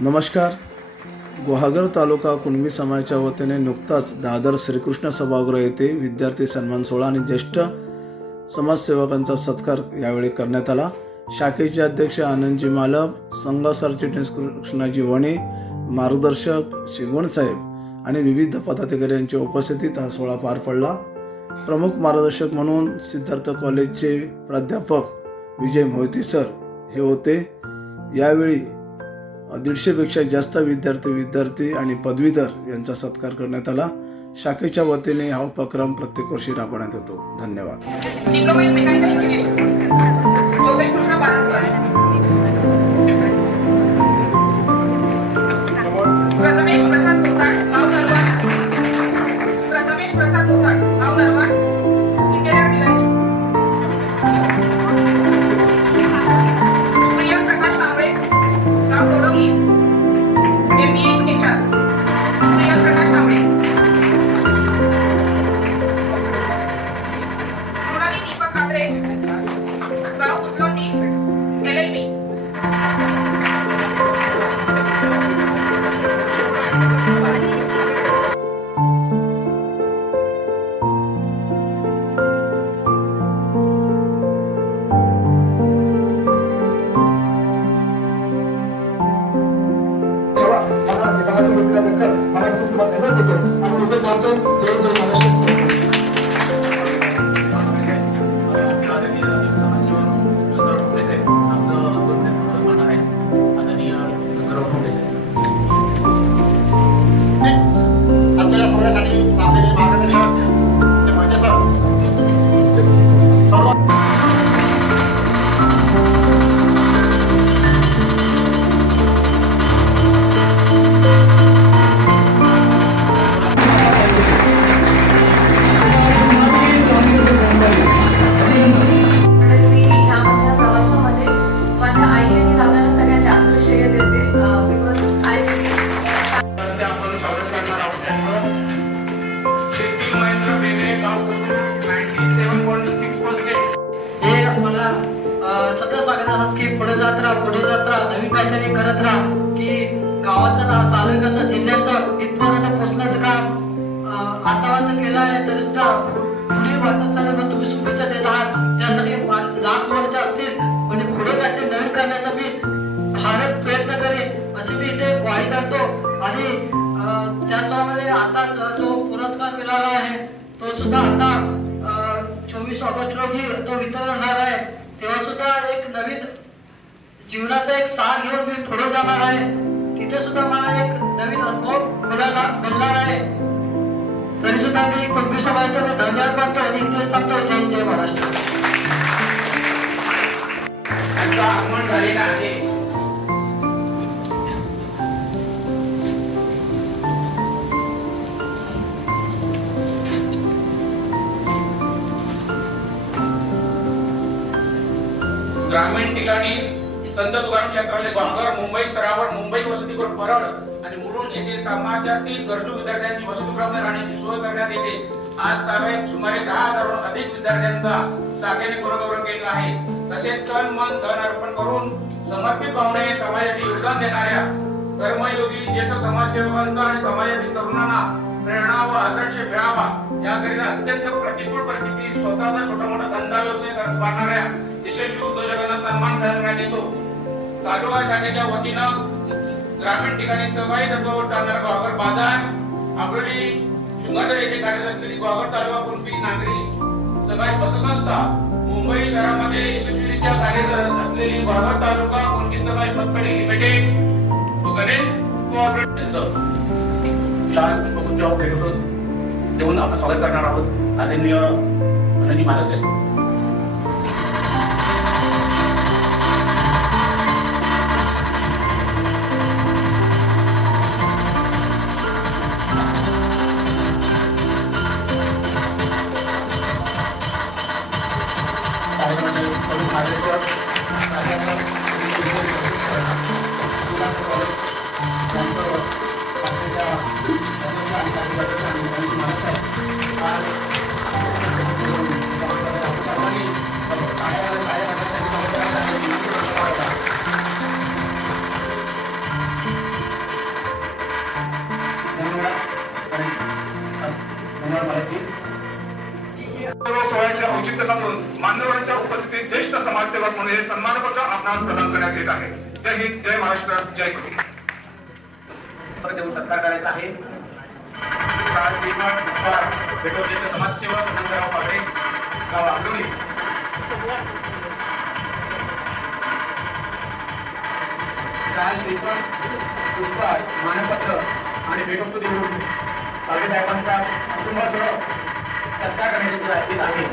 नमस्कार. गुहागर तालुका कुणबी समाजाच्या वतीने नुकताच दादर श्रीकृष्ण सभागृह येथे विद्यार्थी सन्मान सोहळा आणि ज्येष्ठ समाजसेवकांचा सत्कार यावेळी करण्यात आला. शाखेचे अध्यक्ष आनंदजी मालप संघ सरचिटणीस कृष्णाजी वणे मार्गदर्शक शिगवण साहेब आणि विविध पदाधिकारी यांच्या उपस्थितीत हा सोहळा पार पडला. प्रमुख मार्गदर्शक म्हणून सिद्धार्थ कॉलेजचे प्राध्यापक विजय मोहिते सर हे होते. यावेळी दीडशेपेक्षा जास्त विद्यार्थी विद्यार्थी आणि पदवीधर यांचा सत्कार करण्यात आला. शाखेच्या वतीने हा उपक्रम प्रत्येक वर्षी राबवण्यात येतो. धन्यवाद. हे सतत सांगत असतात की पुढे जात राहा पुढे जात राहा नवीन काहीतरी करत राहा. की गावाचं नाव तालुक्याचं जिल्ह्याचं इथपर्यंत पोचण्याचं काम आतावाचं केलं आहे तरी सुद्धा पुढे वाटत तुम्ही शुभेच्छा देत आहात. त्यासाठी लाख वर्ष असतील म्हणजे पुढे काहीतरी नवीन करण्याचा मी भारत प्रयत्न करेल अशी मी इथे ग्वाही करतो. आणि अ, त्याच्यामध्ये आताच जो पुरस्कार मिळाला आहे तो सुद्धा आता चोवीस ऑगस्ट रोजी तो वितरण होणार आहे. तेव्हा सुद्धा एक नवीन जीवनाचा एक सार घेऊन मी पुढे जाणार आहे. तिथे सुद्धा मला एक नवीन अनुभव मिळाला मिळणार आहे. तरी सुद्धा मी कुटुंबी समाजाचा मी धन्यवाद मानतो आणि इथेच थांबतो. जय जय महाराष्ट्र. आगमन झालेलं आहे. ग्रामीण ठिकाणी संत तुकाराम क्षेत्रातले गावकर मुंबई स्तरावर मुंबई वसतीगृह परळ आणि मुरुड येथे समाजातील गरजू विद्यार्थ्यांची वसतिगृहामध्ये राहण्याची सोय करण्यात येते. आज ताब्यात सुमारे दहा हजारहून अधिक विद्यार्थ्यांचा शाखेने पुनर्गौरव केला आहे. तसेच तन मन धन अर्पण करून समर्पित भावनेने समाजाचे योगदान देणाऱ्या कर्मयोगी ज्येष्ठ समाजसेवकांचा आणि समाजातील तरुणांना प्रेरणा व आदर्श मिळावा. याकरिता अत्यंत प्रतिकूल परिस्थिती स्वतःचा छोटा मोठा धंदा व्यवसाय पाहणाऱ्या करणाऱ्या यशस्वी उद्योजकांना सन्मान करण्यात येतो. तालुका शाखेच्या वतीनं ग्रामीण ठिकाणी सहभागी तत्वावर चालणारा गावावर बाजार आंबोली शिंगाडर येथे कार्यरत असलेली गावावर तालुका कुणबी नागरी सहकारी पतसंस्था मुंबई शहरामध्ये यशस्वीरित्या कार्यरत असलेली गावावर तालुका कुणबी सहकारी पतपेढी लिमिटेड वगैरे गणेश कोऑपरेटिव्ह शाळा पुष्पगुच्छ भेटून देऊन आपण स्वागत करणार आहोत आदरणीय अनंती महाराज सोहळ्याच्या उपस्थितीत ज्येष्ठ समाजसेवक म्हणून हे सन्मानपत्र आपणास प्रदान करण्यात येत आहे. जय हिंद जय महाराष्ट्र जय सत्कार करायचा आहे. समाजसेवक पागडे गाव आंबोली मानपत्र आणि भेटवस्तू देऊन पागडे साहेबांचा कुटुंबासह सत्कार करण्याची आहे.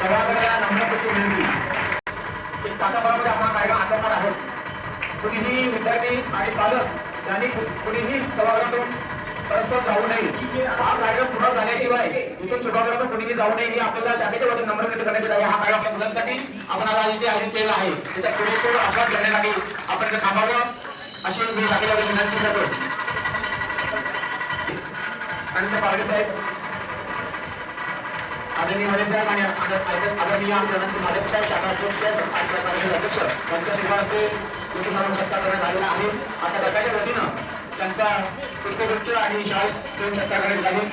सभागृहाला नम्रपत्र विनंती एक तासाभरामध्ये आपण कार्यक्रम आटोपणार आहोत. कुणीही विद्यार्थी आणि पालक यांनी कुणीही सभागृहातून परस्पर जाऊ नये. हा कार्यक्रम सुरू झाल्याशिवाय इथून सभागृहातून कुणीही जाऊ नये ही आपल्याला शाखेच्या वतीने नम्र विनंती करण्यात येत आहे. हा कार्यक्रम मुलांसाठी आपण आज इथे आयोजित केला आहे. त्याचा पुरेपूर अभ्यास करण्यासाठी आपण ते थांबावं. अशी मी शाखेच्या विनंती करतो. आणि ते पारडी साहेब आदरणीय मरेश साहेब आणि आदरणीय आमदारांचे मालक साहेब शाखा अध्यक्ष आणि प्रकारचे अध्यक्ष यांच्या निर्वाहाचे कुटुंबाला सत्ता करण्यात आलेला आहे. आता गटाच्या वतीनं त्यांचा पुष्पगुच्छ आणि शाळेत देऊन सत्कार करण्यात आले.